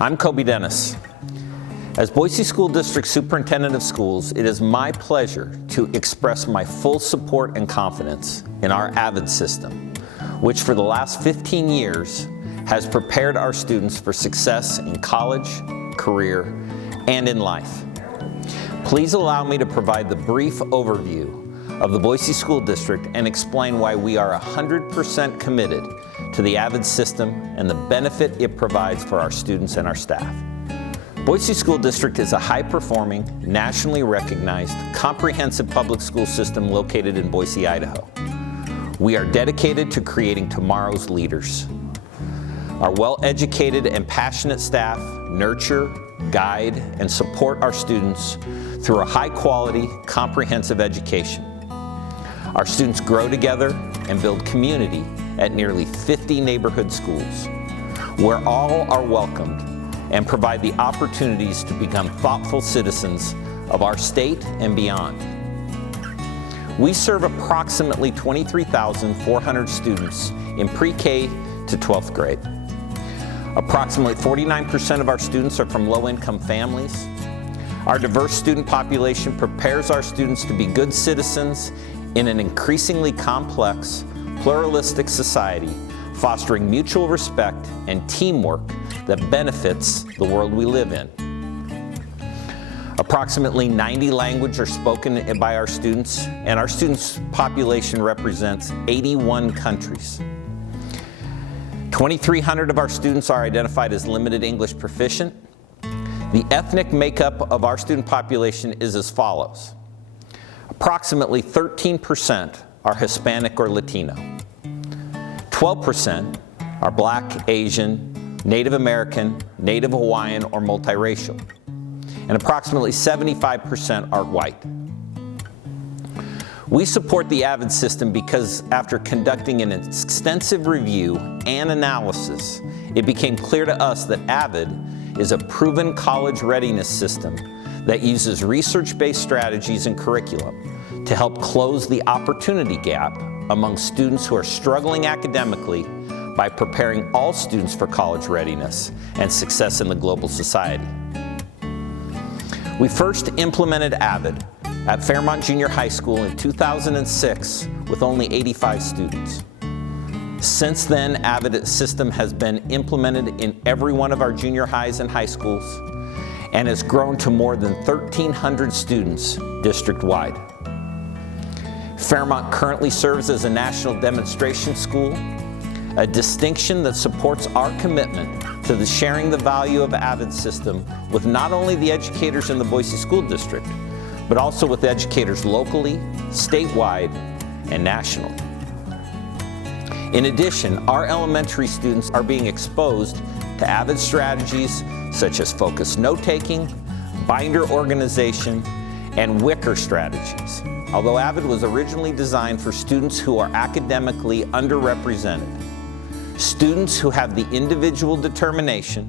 I'm Kobe Dennis. As Boise School District Superintendent of Schools, it is my pleasure to express my full support and confidence in our AVID system, which for the last 15 years has prepared our students for success in college, career, and in life. Please allow me to provide the brief overview of the Boise School District and explain why we are 100% committed to the AVID system and the benefit it provides for our students and our staff. Boise School District is a high-performing, nationally recognized, comprehensive public school system located in Boise, Idaho. We are dedicated to creating tomorrow's leaders. Our well-educated and passionate staff nurture, guide, and support our students through a high-quality, comprehensive education. Our students grow together and build community at nearly 50 neighborhood schools, where all are welcomed and provide the opportunities to become thoughtful citizens of our state and beyond. We serve approximately 23,400 students in pre-K to 12th grade. Approximately 49% of our students are from low-income families. Our diverse student population prepares our students to be good citizens in an increasingly complex, pluralistic society, fostering mutual respect and teamwork that benefits the world we live in. Approximately 90 languages are spoken by our students, and our students' population represents 81 countries. 2,300 of our students are identified as limited English proficient. The ethnic makeup of our student population is as follows. Approximately 13% are Hispanic or Latino. 12% are Black, Asian, Native American, Native Hawaiian, or multiracial. And approximately 75% are white. We support the AVID system because after conducting an extensive review and analysis, it became clear to us that AVID is a proven college readiness system that uses research-based strategies and curriculum to help close the opportunity gap among students who are struggling academically by preparing all students for college readiness and success in the global society. We first implemented AVID at Fairmont Junior High School in 2006 with only 85 students. Since then, AVID system has been implemented in every one of our junior highs and high schools and has grown to more than 1,300 students district-wide. Fairmont currently serves as a national demonstration school, a distinction that supports our commitment to sharing the value of AVID system with not only the educators in the Boise School District, but also with educators locally, statewide, and nationally. In addition, our elementary students are being exposed to AVID strategies such as focused note-taking, binder organization, and wicker strategies. Although AVID was originally designed for students who are academically underrepresented, students who have the individual determination,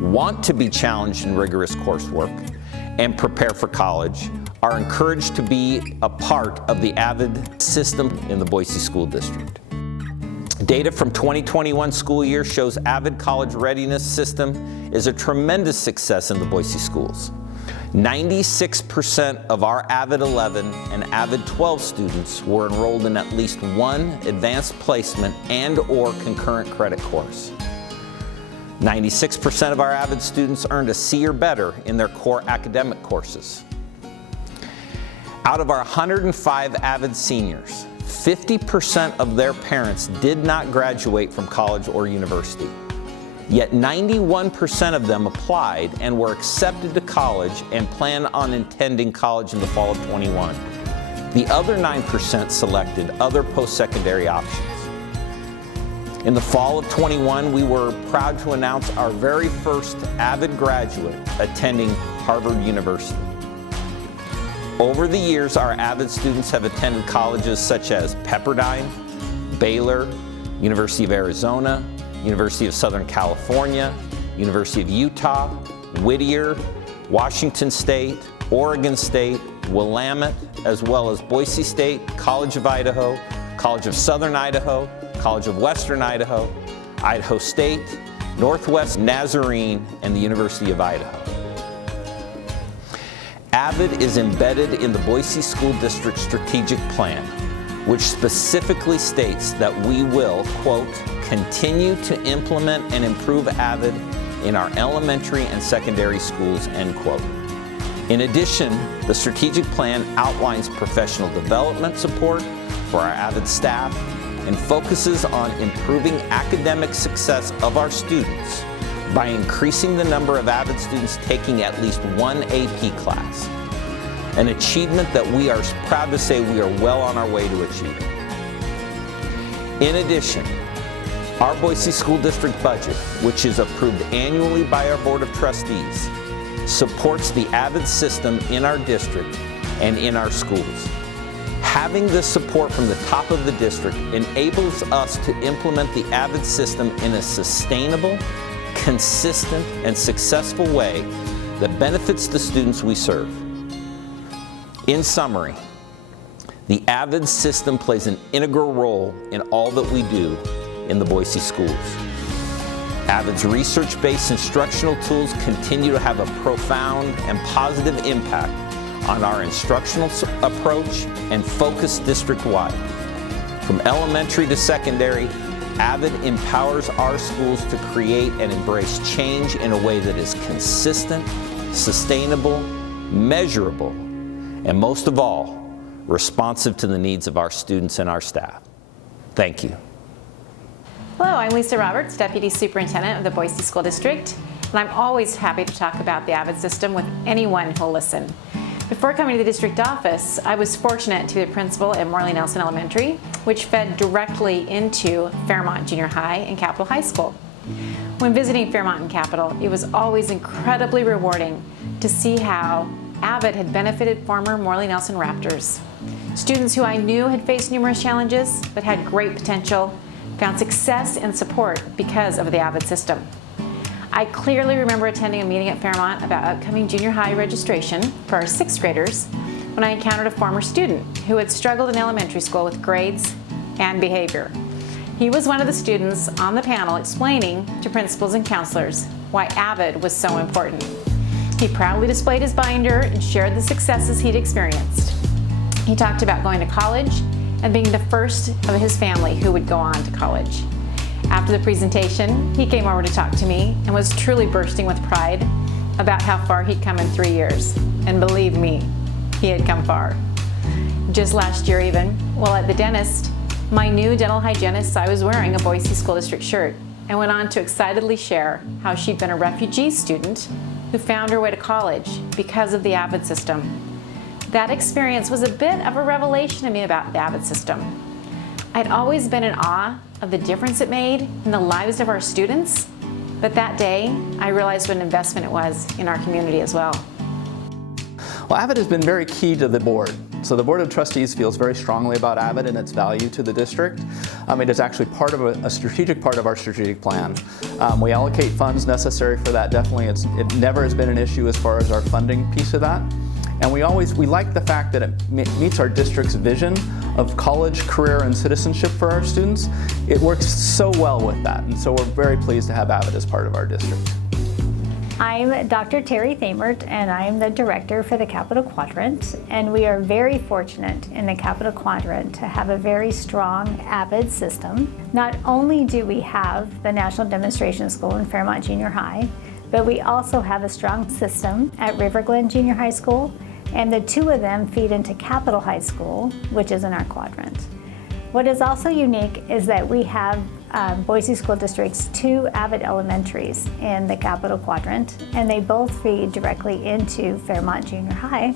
want to be challenged in rigorous coursework, and prepare for college are encouraged to be a part of the AVID system in the Boise School District. Data from 2021 school year shows AVID college readiness system is a tremendous success in the Boise schools. 96% of our AVID 11 and AVID 12 students were enrolled in at least one advanced placement and/or concurrent credit course. 96% of our AVID students earned a C or better in their core academic courses. Out of our 105 AVID seniors, 50% of their parents did not graduate from college or university. Yet 91% of them applied and were accepted to college and plan on attending college in the fall of 21. The other 9% selected other post-secondary options. In the fall of 21, we were proud to announce our very first AVID graduate attending Harvard University. Over the years, our AVID students have attended colleges such as Pepperdine, Baylor, University of Arizona, University of Southern California, University of Utah, Whittier, Washington State, Oregon State, Willamette, as well as Boise State, College of Idaho, College of Southern Idaho, College of Western Idaho, Idaho State, Northwest Nazarene, and the University of Idaho. AVID is embedded in the Boise School District Strategic Plan, which specifically states that we will, quote, continue to implement and improve AVID in our elementary and secondary schools, end quote. In addition, the strategic plan outlines professional development support for our AVID staff and focuses on improving academic success of our students by increasing the number of AVID students taking at least one AP class, an achievement that we are proud to say we are well on our way to achieving. In addition, our Boise School District budget, which is approved annually by our Board of Trustees, supports the AVID system in our district and in our schools. Having this support from the top of the district enables us to implement the AVID system in a sustainable, consistent, and successful way that benefits the students we serve. In summary, the AVID system plays an integral role in all that we do in the Boise schools. AVID's research-based instructional tools continue to have a profound and positive impact on our instructional approach and focus district-wide. From elementary to secondary, AVID empowers our schools to create and embrace change in a way that is consistent, sustainable, measurable, and most of all, responsive to the needs of our students and our staff. Thank you. Hello, I'm Lisa Roberts, Deputy Superintendent of the Boise School District, and I'm always happy to talk about the AVID system with anyone who'll listen. Before coming to the district office, I was fortunate to be the principal at Morley Nelson Elementary, which fed directly into Fairmont Junior High and Capitol High School. When visiting Fairmont and Capitol, it was always incredibly rewarding to see how AVID had benefited former Morley Nelson Raptors. Students who I knew had faced numerous challenges but had great potential found success and support because of the AVID system. I clearly remember attending a meeting at Fairmont about upcoming junior high registration for our 6th graders when I encountered a former student who had struggled in elementary school with grades and behavior. He was one of the students on the panel explaining to principals and counselors why AVID was so important. He proudly displayed his binder and shared the successes he'd experienced. He talked about going to college and being the first of his family who would go on to college. After the presentation, he came over to talk to me and was truly bursting with pride about how far he'd come in 3 years. And believe me, he had come far. Just last year even, while at the dentist, my new dental hygienist saw I was wearing a Boise School District shirt and went on to excitedly share how she'd been a refugee student who found her way to college because of the AVID system. That experience was a bit of a revelation to me about the AVID system. I'd always been in awe of the difference it made in the lives of our students, but that day I realized what an investment it was in our community as well. Well, AVID has been very key to the board. So the Board of Trustees feels very strongly about AVID and its value to the district. It is actually part of a strategic part of our strategic plan. We allocate funds necessary for that, definitely. It never has been an issue as far as our funding piece of that. And we like the fact that it meets our district's vision of college, career, and citizenship for our students. It works so well with that, and so we're very pleased to have AVID as part of our district. I'm Dr. Terry Thamert, and I'm the director for the Capital Quadrant, and we are very fortunate in the Capital Quadrant to have a very strong AVID system. Not only do we have the National Demonstration School in Fairmont Junior High, but we also have a strong system at River Glen Junior High School, and the two of them feed into Capitol High School, which is in our quadrant. What is also unique is that we have Boise School District's 2 AVID elementaries in the Capital Quadrant, and they both feed directly into Fairmont Junior High,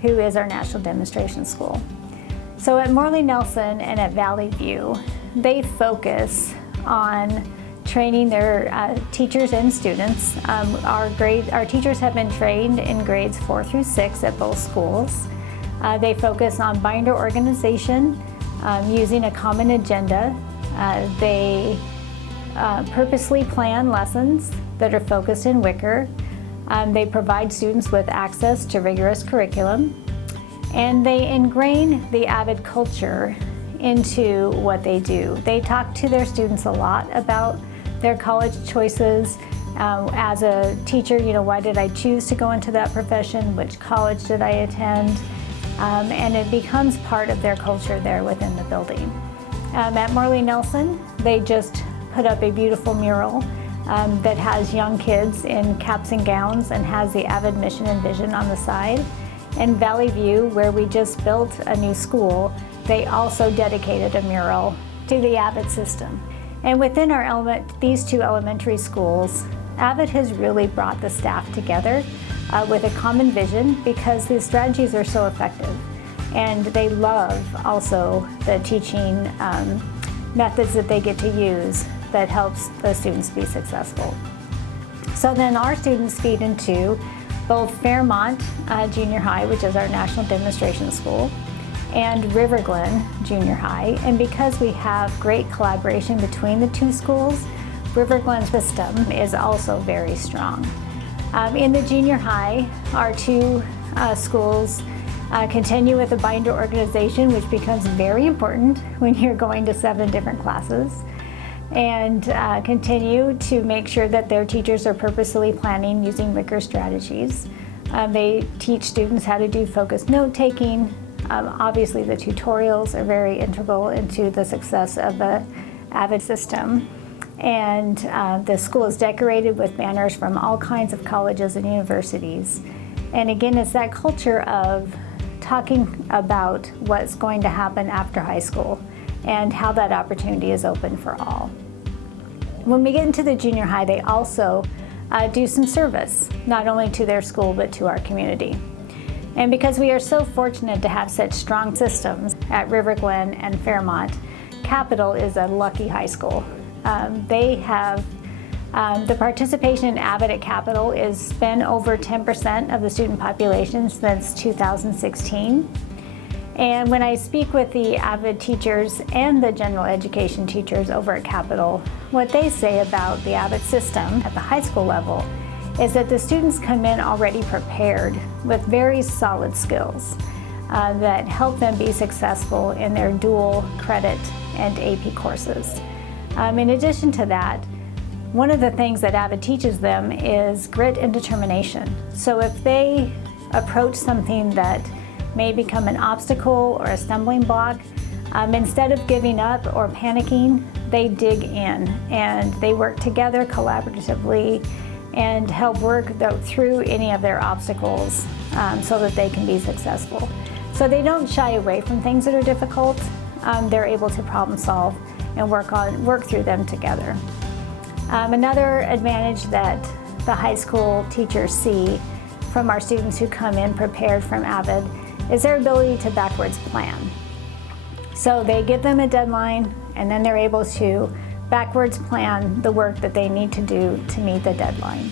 who is our National Demonstration School. So at Morley Nelson and at Valley View, they focus on training their teachers and students. Our teachers have been trained in grades 4 through 6 at both schools. They focus on binder organization using a common agenda. They purposely plan lessons that are focused in Wicker. They provide students with access to rigorous curriculum, and they ingrain the AVID culture into what they do. They talk to their students a lot about their college choices. As a teacher, why did I choose to go into that profession? Which college did I attend? And it becomes part of their culture there within the building. At Morley Nelson, they just put up a beautiful mural that has young kids in caps and gowns and has the AVID mission and vision on the side. In Valley View, where we just built a new school, they also dedicated a mural to the AVID system. And within these two elementary schools, AVID has really brought the staff together with a common vision because the strategies are so effective. And they love also the teaching methods that they get to use that helps the students be successful. So then our students feed into both Fairmont Junior High, which is our national demonstration school, and River Glen Junior High. And because we have great collaboration between the two schools, River Glen's system is also very strong. In the junior high, our two schools continue with the binder organization, which becomes very important when you're going to 7 different classes, and continue to make sure that their teachers are purposely planning using Ricker strategies. They teach students how to do focused note-taking. Obviously, the tutorials are very integral into the success of the AVID system. And the school is decorated with banners from all kinds of colleges and universities. And again, it's that culture of talking about what's going to happen after high school and how that opportunity is open for all. When we get into the junior high, they also do some service, not only to their school, but to our community. And because we are so fortunate to have such strong systems at River Glen and Fairmont, Capital is a lucky high school. They have, the participation in AVID at Capital has been over 10% of the student population since 2016. And when I speak with the AVID teachers and the general education teachers over at Capital, what they say about the AVID system at the high school level is that the students come in already prepared with very solid skills that help them be successful in their dual credit and AP courses. In addition to that, one of the things that AVID teaches them is grit and determination. So if they approach something that may become an obstacle or a stumbling block, instead of giving up or panicking, they dig in and they work together collaboratively and help work through any of their obstacles so that they can be successful. So they don't shy away from things that are difficult. They're able to problem solve and work through them together. Another advantage that the high school teachers see from our students who come in prepared from AVID is their ability to backwards plan. So they give them a deadline and then they're able to backwards plan the work that they need to do to meet the deadline.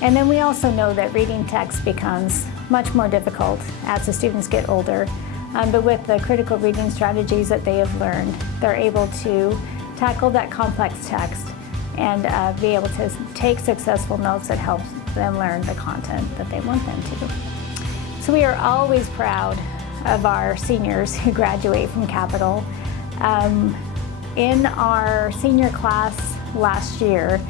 And then we also know that reading text becomes much more difficult as the students get older. But with the critical reading strategies that they have learned, they're able to tackle that complex text and be able to take successful notes that help them learn the content that they want them to. So we are always proud of our seniors who graduate from Capital. In our senior class last year,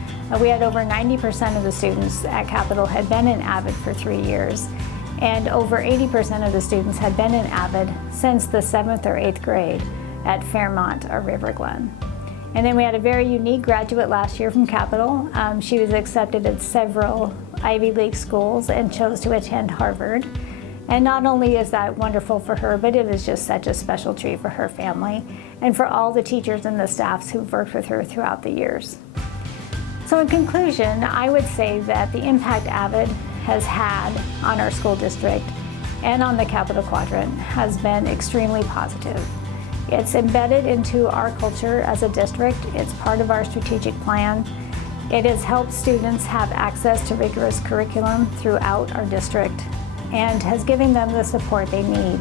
we had over 90% of the students at Capital had been in AVID for 3 years. And over 80% of the students had been in AVID since the 7th or 8th grade at Fairmont or River Glen. And then we had a very unique graduate last year from Capital. She was accepted at several Ivy League schools and chose to attend Harvard. And not only is that wonderful for her, but it is just such a special treat for her family and for all the teachers and the staffs who've worked with her throughout the years. So in conclusion, I would say that the impact AVID has had on our school district and on the Capital Quadrant has been extremely positive. It's embedded into our culture as a district. It's part of our strategic plan. It has helped students have access to rigorous curriculum throughout our district and has given them the support they need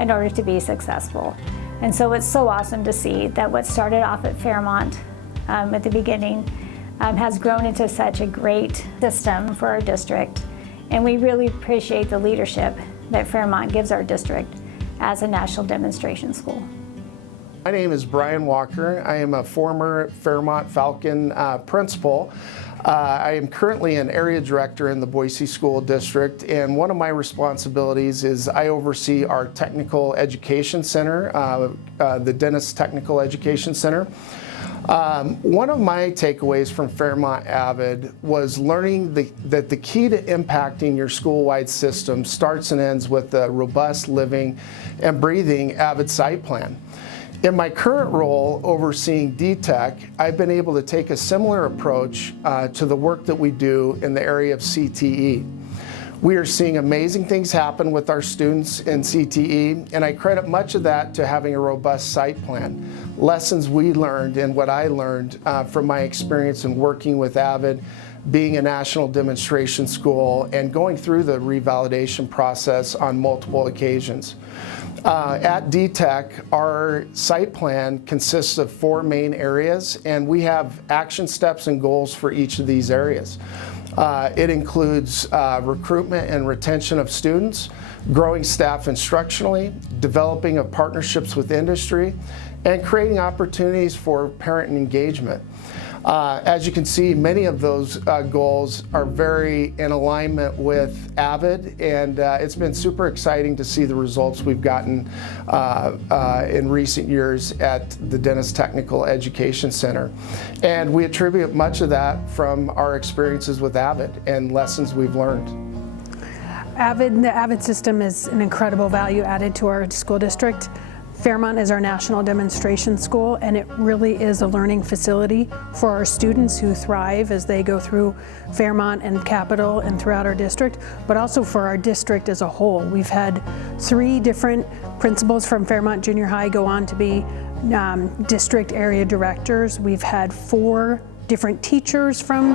in order to be successful. And so it's so awesome to see that what started off at Fairmont at the beginning has grown into such a great system for our district. And we really appreciate the leadership that Fairmont gives our district as a national demonstration school. My name is Brian Walker. I am a former Fairmont Falcon principal. I am currently an area director in the Boise School District, and one of my responsibilities is I oversee our Technical Education Center, the Dennis Technical Education Center. One of my takeaways from Fairmont AVID was learning that the key to impacting your school-wide system starts and ends with a robust, living, and breathing AVID site plan. In my current role overseeing DTech, I've been able to take a similar approach to the work that we do in the area of CTE. We are seeing amazing things happen with our students in CTE, and I credit much of that to having a robust site plan. Lessons we learned and what I learned from my experience in working with AVID, being a national demonstration school, and going through the revalidation process on multiple occasions. At DTech, our site plan consists of 4 main areas, and we have action steps and goals for each of these areas. It includes recruitment and retention of students, growing staff instructionally, developing of partnerships with industry, and creating opportunities for parent engagement. As you can see, many of those goals are very in alignment with AVID, and it's been super exciting to see the results we've gotten in recent years at the Dennis Technical Education Center. And we attribute much of that from our experiences with AVID and lessons we've learned. The AVID system is an incredible value added to our school district. Fairmont is our national demonstration school, and it really is a learning facility for our students who thrive as they go through Fairmont and Capital and throughout our district, but also for our district as a whole. We've had 3 different principals from Fairmont Junior High go on to be district area directors. We've had 4 different teachers from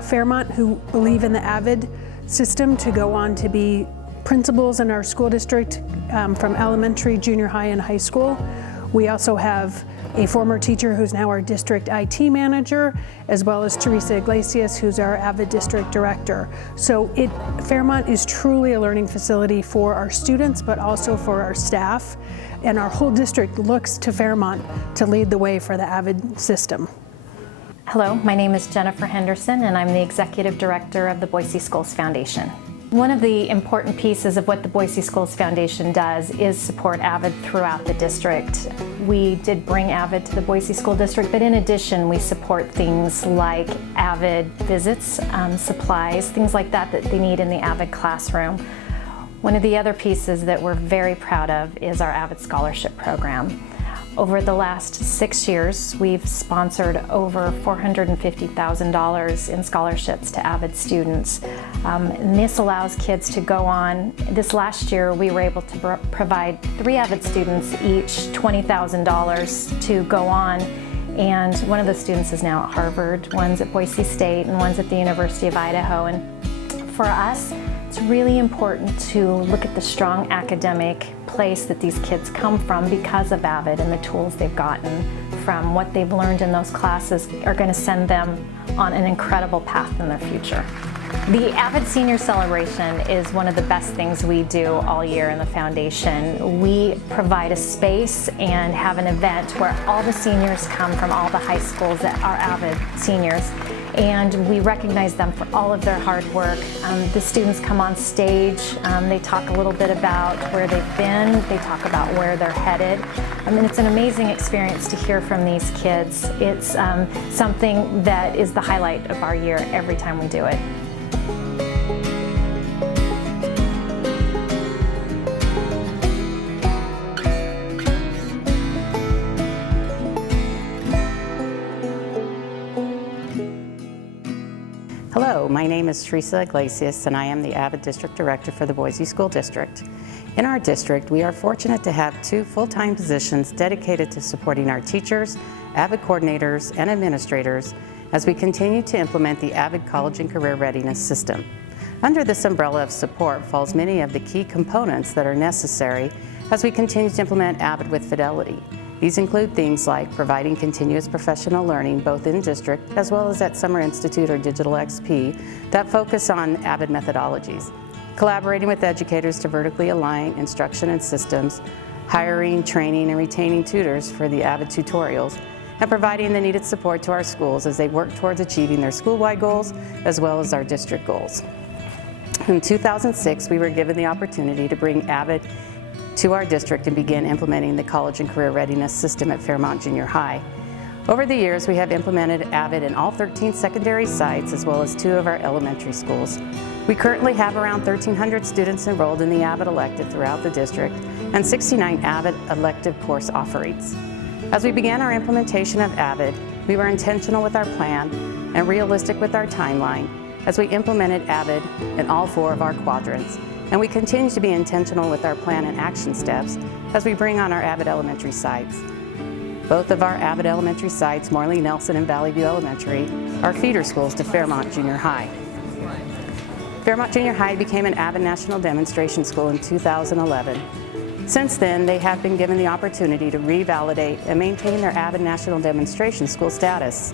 Fairmont who believe in the AVID system to go on to be principals in our school district from elementary, junior high, and high school. We also have a former teacher who's now our district IT manager, as well as Teresa Iglesias, who's our AVID district director. So Fairmont is truly a learning facility for our students, but also for our staff. And our whole district looks to Fairmont to lead the way for the AVID system. Hello, my name is Jennifer Henderson, and I'm the Executive Director of the Boise Schools Foundation. One of the important pieces of what the Boise Schools Foundation does is support AVID throughout the district. We did bring AVID to the Boise School District, but in addition we support things like AVID visits, supplies, things like that that they need in the AVID classroom. One of the other pieces that we're very proud of is our AVID scholarship program. Over the last 6 years, we've sponsored over $450,000 in scholarships to AVID students. And this allows kids to go on. This last year, we were able to provide 3 AVID students each $20,000 to go on. And one of the students is now at Harvard, one's at Boise State, and one's at the University of Idaho. And for us, it's really important to look at the strong academic place that these kids come from because of AVID, and the tools they've gotten from what they've learned in those classes are going to send them on an incredible path in their future. The AVID Senior Celebration is one of the best things we do all year in the foundation. We provide a space and have an event where all the seniors come from all the high schools that are AVID seniors, and we recognize them for all of their hard work. The students come on stage, they talk a little bit about where they've been, they talk about where they're headed. And it's an amazing experience to hear from these kids. It's something that is the highlight of our year every time we do it. Hello, my name is Teresa Iglesias, and I am the AVID District Director for the Boise School District. In our district, we are fortunate to have 2 full-time positions dedicated to supporting our teachers, AVID coordinators, and administrators as we continue to implement the AVID College and Career Readiness System. Under this umbrella of support falls many of the key components that are necessary as we continue to implement AVID with fidelity. These include things like providing continuous professional learning both in district as well as at Summer Institute or Digital XP that focus on AVID methodologies, collaborating with educators to vertically align instruction and systems, hiring, training, and retaining tutors for the AVID tutorials, and providing the needed support to our schools as they work towards achieving their school-wide goals as well as our district goals. In 2006, we were given the opportunity to bring AVID to our district and begin implementing the college and career readiness system at Fairmont Junior High. Over the years, we have implemented AVID in all 13 secondary sites as well as 2 of our elementary schools. We currently have around 1,300 students enrolled in the AVID elective throughout the district and 69 AVID elective course offerings. As we began our implementation of AVID, we were intentional with our plan and realistic with our timeline as we implemented AVID in all 4 of our quadrants, and we continue to be intentional with our plan and action steps as we bring on our AVID elementary sites. Both of our AVID elementary sites, Morley Nelson and Valley View Elementary, are feeder schools to Fairmont Junior High. Fairmont Junior High became an AVID National Demonstration School in 2011. Since then, they have been given the opportunity to revalidate and maintain their AVID National Demonstration School status.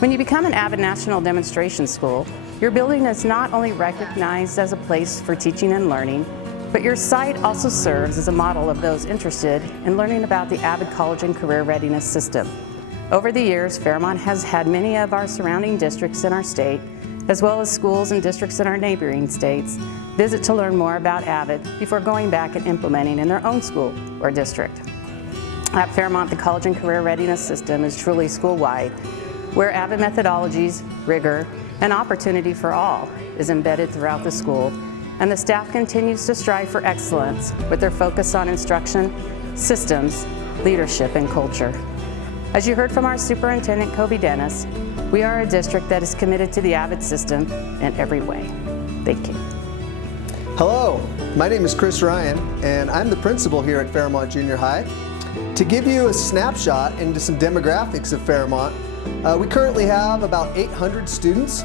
When you become an AVID National Demonstration School, your building is not only recognized as a place for teaching and learning, but your site also serves as a model of those interested in learning about the AVID College and Career Readiness System. Over the years, Fairmont has had many of our surrounding districts in our state, as well as schools and districts in our neighboring states, visit to learn more about AVID before going back and implementing in their own school or district. At Fairmont, the College and Career Readiness System is truly school-wide, where AVID methodologies, rigor, and opportunity for all is embedded throughout the school, and the staff continues to strive for excellence with their focus on instruction, systems, leadership, and culture. As you heard from our Superintendent Kobe Dennis, we are a district that is committed to the AVID system in every way. Thank you. Hello, my name is Chris Ryan, and I'm the principal here at Fairmont Junior High. To give you a snapshot into some demographics of Fairmont, we currently have about 800 students.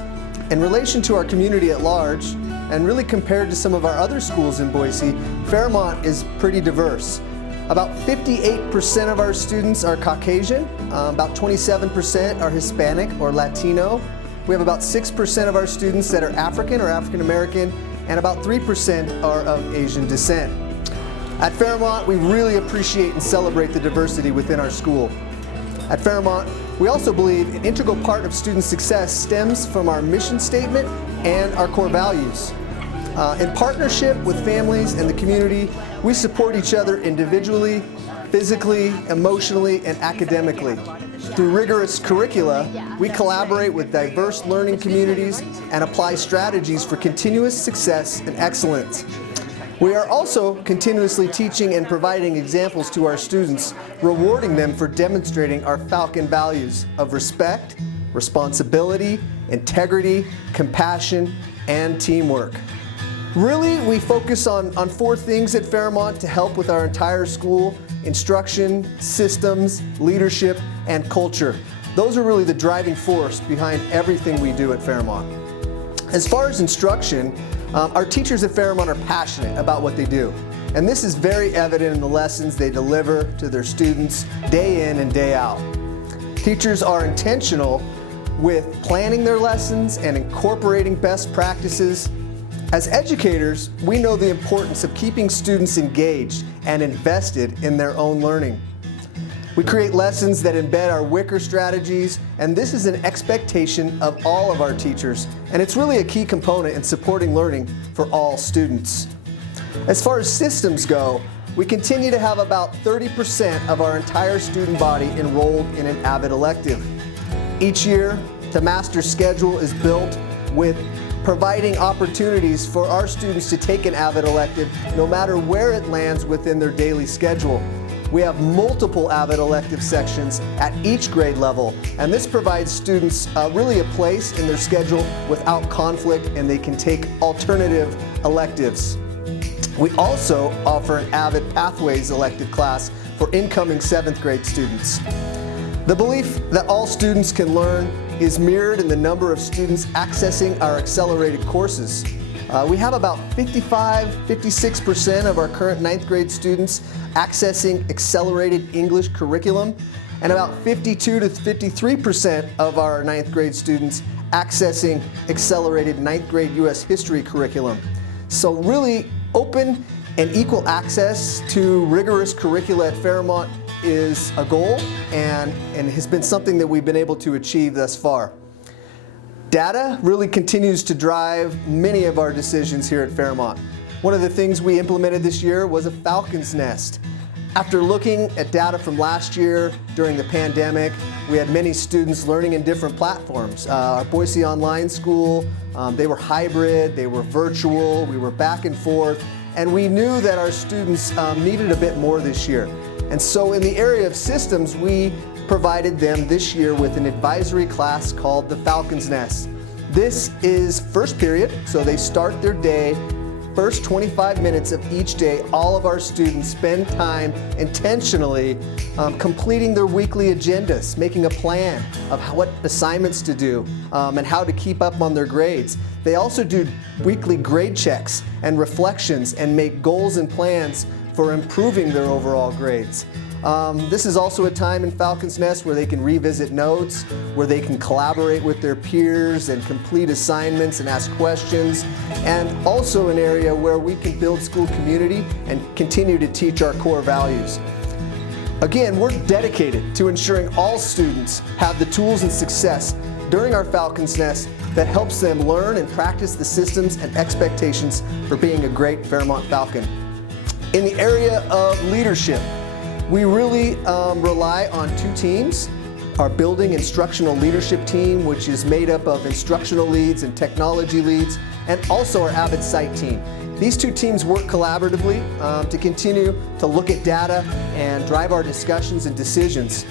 In relation to our community at large, and really compared to some of our other schools in Boise, Fairmont is pretty diverse. About 58% of our students are Caucasian, about 27% are Hispanic or Latino. We have about 6% of our students that are African or African American, and about 3% are of Asian descent. At Fairmont, we really appreciate and celebrate the diversity within our school. At Fairmont, we also believe an integral part of student success stems from our mission statement and our core values. In partnership with families and the community, we support each other individually, physically, emotionally, and academically. Through rigorous curricula, we collaborate with diverse learning communities and apply strategies for continuous success and excellence. We are also continuously teaching and providing examples to our students, rewarding them for demonstrating our Falcon values of respect, responsibility, integrity, compassion, and teamwork. Really, we focus on 4 things at Fairmont to help with our entire school: instruction, systems, leadership, and culture. Those are really the driving force behind everything we do at Fairmont. As far as instruction, our teachers at Fairmont are passionate about what they do. And this is very evident in the lessons they deliver to their students day in and day out. Teachers are intentional with planning their lessons and incorporating best practices. As educators, we know the importance of keeping students engaged and invested in their own learning. We create lessons that embed our Wicker strategies, and this is an expectation of all of our teachers, and it's really a key component in supporting learning for all students. As far as systems go, we continue to have about 30% of our entire student body enrolled in an AVID elective. Each year, the master schedule is built with providing opportunities for our students to take an AVID elective no matter where it lands within their daily schedule. We have multiple AVID elective sections at each grade level, and this provides students really a place in their schedule without conflict, and they can take alternative electives. We also offer an AVID Pathways elective class for incoming 7th grade students. The belief that all students can learn is mirrored in the number of students accessing our accelerated courses. We have about 56% of our current 9th grade students accessing accelerated English curriculum, and about 52 to 53% of our 9th grade students accessing accelerated 9th grade U.S. history curriculum. So really open And equal access to rigorous curricula at Fairmont is a goal and has been something that we've been able to achieve thus far. Data really continues to drive many of our decisions here at Fairmont. One of the things we implemented this year was a Falcon's Nest. After looking at data from last year during the pandemic, we had many students learning in different platforms. Our Boise Online School, they were hybrid, they were virtual, we were back and forth, and we knew that our students needed a bit more this year. And so in the area of systems, we provided them this year with an advisory class called the Falcon's Nest. This is first period, so they start their day. First 25 minutes of each day, all of our students spend time intentionally completing their weekly agendas, making a plan of what assignments to do and how to keep up on their grades. They also do weekly grade checks and reflections and make goals and plans for improving their overall grades. This is also a time in Falcon's Nest where they can revisit notes, where they can collaborate with their peers and complete assignments and ask questions, and also an area where we can build school community and continue to teach our core values. Again, we're dedicated to ensuring all students have the tools and success during our Falcon's Nest that helps them learn and practice the systems and expectations for being a great Fairmont Falcon. In the area of leadership, we really rely on two teams. Our building instructional leadership team, which is made up of instructional leads and technology leads, and also our AVID site team. These two teams work collaboratively to continue to look at data and drive our discussions and decisions.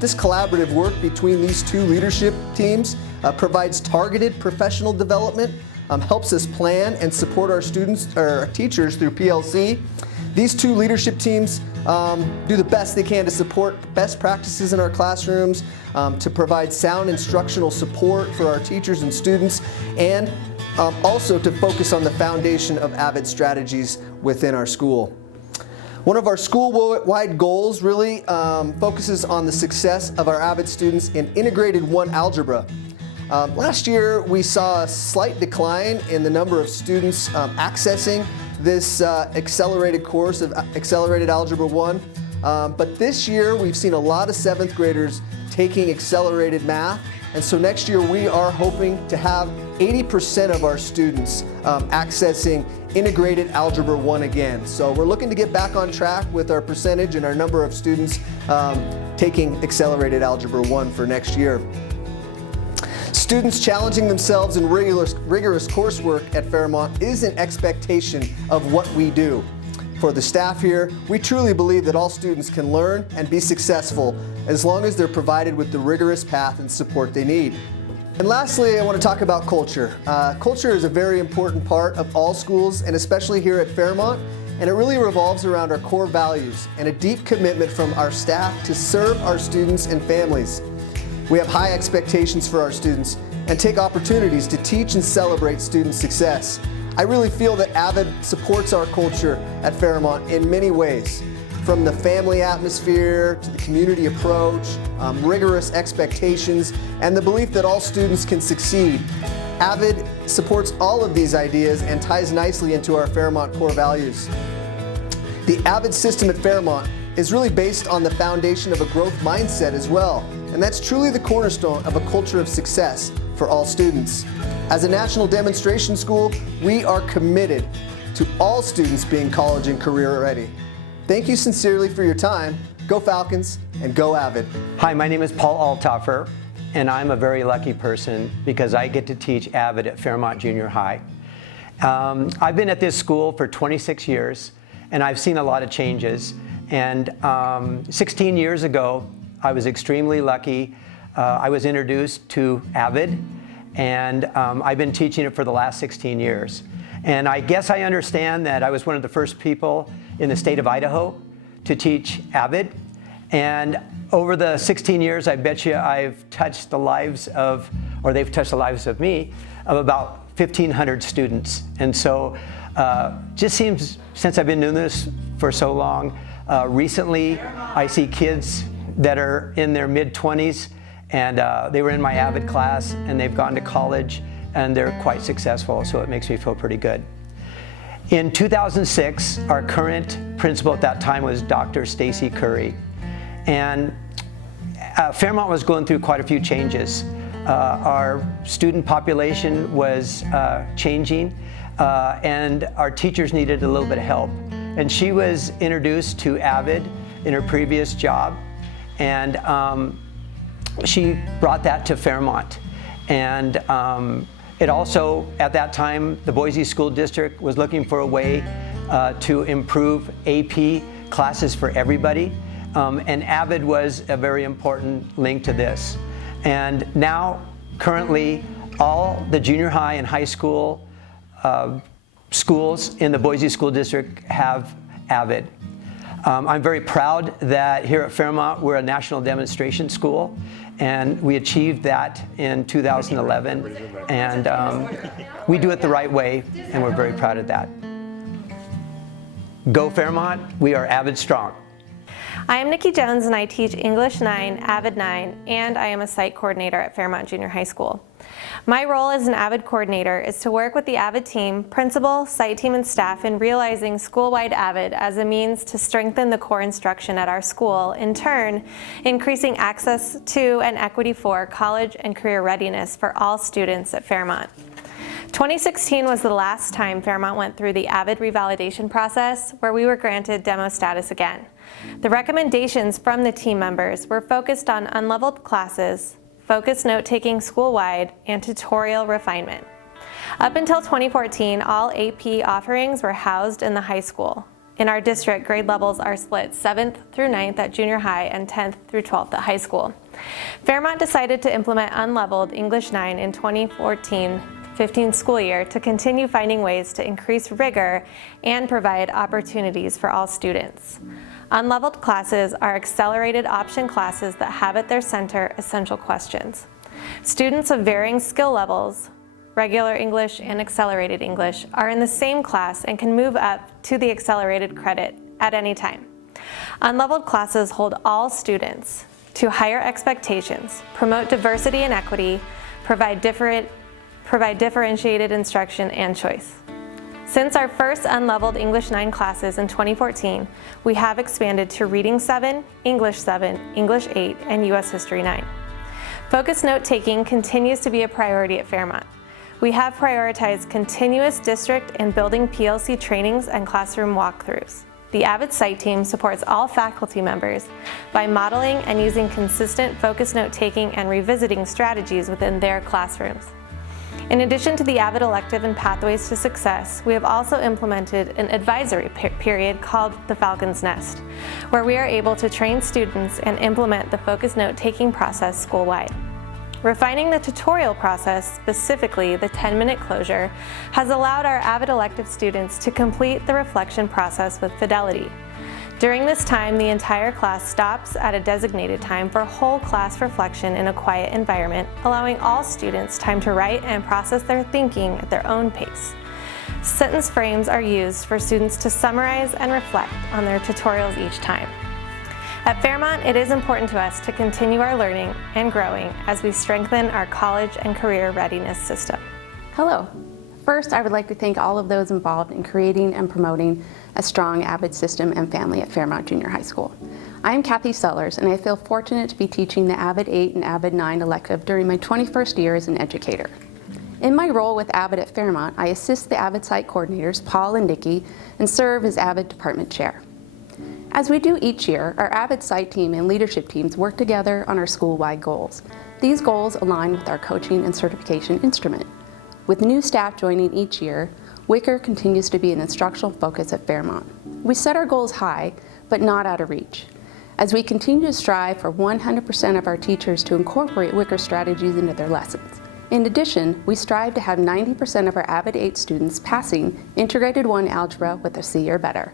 This collaborative work between these two leadership teams provides targeted professional development, helps us plan and support our students or our teachers through PLC. These two leadership teams do the best they can to support best practices in our classrooms, to provide sound instructional support for our teachers and students, and also to focus on the foundation of AVID strategies within our school. One of our school-wide goals really focuses on the success of our AVID students in Integrated 1 Algebra. Last year we saw a slight decline in the number of students accessing this accelerated course of Accelerated Algebra 1. But this year we've seen a lot of 7th graders taking accelerated math, and so next year we are hoping to have 80% of our students accessing Integrated Algebra 1 again. So we're looking to get back on track with our percentage and our number of students taking Accelerated Algebra 1 for next year. Students challenging themselves in rigorous coursework at Fairmont is an expectation of what we do. For the staff here, we truly believe that all students can learn and be successful as long as they're provided with the rigorous path and support they need. And lastly, I want to talk about culture. Culture is a very important part of all schools, and especially here at Fairmont, and it really revolves around our core values and a deep commitment from our staff to serve our students and families. We have high expectations for our students and take opportunities to teach and celebrate student success. I really feel that AVID supports our culture at Fairmont in many ways, from the family atmosphere to the community approach, rigorous expectations, and the belief that all students can succeed. AVID supports all of these ideas and ties nicely into our Fairmont core values. The AVID system at Fairmont is really based on the foundation of a growth mindset as well, and that's truly the cornerstone of a culture of success for all students. As a national demonstration school, we are committed to all students being college and career ready. Thank you sincerely for your time. Go Falcons and go AVID. Hi, my name is Paul Althofer, and I'm a very lucky person because I get to teach AVID at Fairmont Junior High. I've been at this school for 26 years, and I've seen a lot of changes. And 16 years ago, I was extremely lucky. I was introduced to AVID, and I've been teaching it for the last 16 years. And I guess I understand that I was one of the first people in the state of Idaho to teach AVID. And over the 16 years, I bet you I've touched the lives of, or they've touched the lives of me, of about 1,500 students. And so just seems, since I've been doing this for so long, recently I see kids that are in their mid-20s, and they were in my AVID class, and they've gone to college, and they're quite successful, so it makes me feel pretty good. In 2006, our current principal at that time was Dr. Stacy Curry. And Fairmont was going through quite a few changes. Our student population was changing, and our teachers needed a little bit of help. And she was introduced to AVID in her previous job, and she brought that to Fairmont. And it also, at that time, the Boise School District was looking for a way to improve AP classes for everybody. And AVID was a very important link to this. And now, currently, all the junior high and high school schools in the Boise School District have AVID. I'm very proud that here at Fairmont, we're a national demonstration school, and we achieved that in 2011. And we do it the right way, and we're very proud of that. Go Fairmont, we are AVID strong. I am Nikki Jones, and I teach English 9, AVID 9, and I am a site coordinator at Fairmont Junior High School. My role as an AVID coordinator is to work with the AVID team, principal, site team, and staff in realizing school-wide AVID as a means to strengthen the core instruction at our school, in turn, increasing access to and equity for college and career readiness for all students at Fairmont. 2016 was the last time Fairmont went through the AVID revalidation process, where we were granted demo status again. The recommendations from the team members were focused on unleveled classes, focused note-taking school-wide, and tutorial refinement. Up until 2014, all AP offerings were housed in the high school. In our district, grade levels are split 7th through 9th at junior high and 10th through 12th at high school. Fairmont decided to implement unleveled English 9 in 2014-15 school year to continue finding ways to increase rigor and provide opportunities for all students. Unleveled classes are accelerated option classes that have at their center essential questions. Students of varying skill levels, regular English and accelerated English, are in the same class and can move up to the accelerated credit at any time. Unleveled classes hold all students to higher expectations, promote diversity and equity, provide differentiated instruction and choice. Since our first unleveled English 9 classes in 2014, we have expanded to Reading 7, English 7, English 8, and U.S. History 9. Focused note-taking continues to be a priority at Fairmont. We have prioritized continuous district and building PLC trainings and classroom walkthroughs. The AVID site team supports all faculty members by modeling and using consistent focused note-taking and revisiting strategies within their classrooms. In addition to the AVID elective and Pathways to Success, we have also implemented an advisory period called the Falcon's Nest, where we are able to train students and implement the focused note-taking process school-wide. Refining the tutorial process, specifically the 10-minute closure, has allowed our AVID elective students to complete the reflection process with fidelity. During this time, the entire class stops at a designated time for whole class reflection in a quiet environment, allowing all students time to write and process their thinking at their own pace. Sentence frames are used for students to summarize and reflect on their tutorials each time. At Fairmont, it is important to us to continue our learning and growing as we strengthen our college and career readiness system. Hello. First, I would like to thank all of those involved in creating and promoting a strong AVID system and family at Fairmont Junior High School. I am Kathy Sellers, and I feel fortunate to be teaching the AVID 8 and AVID 9 elective during my 21st year as an educator. In my role with AVID at Fairmont, I assist the AVID site coordinators, Paul and Nikki, and serve as AVID department chair. As we do each year, our AVID site team and leadership teams work together on our school-wide goals. These goals align with our coaching and certification instrument. With new staff joining each year, WICR continues to be an instructional focus at Fairmont. We set our goals high, but not out of reach. As we continue to strive for 100% of our teachers to incorporate WICR strategies into their lessons. In addition, we strive to have 90% of our AVID 8 students passing Integrated 1 Algebra with a C or better.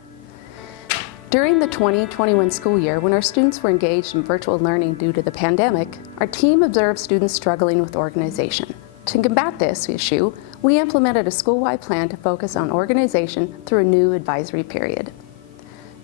During the 2021 school year, when our students were engaged in virtual learning due to the pandemic, our team observed students struggling with organization. To combat this issue, we implemented a school-wide plan to focus on organization through a new advisory period.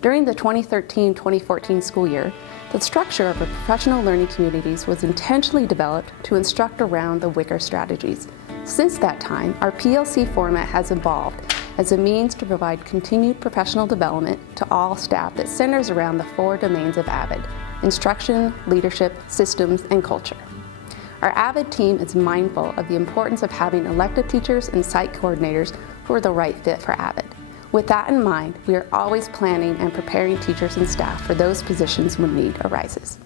During the 2013-2014 school year, the structure of our professional learning communities was intentionally developed to instruct around the WICR strategies. Since that time, our PLC format has evolved as a means to provide continued professional development to all staff that centers around the 4 domains of AVID: instruction, leadership, systems, and culture. Our AVID team is mindful of the importance of having elected teachers and site coordinators who are the right fit for AVID. With that in mind, we are always planning and preparing teachers and staff for those positions when need arises.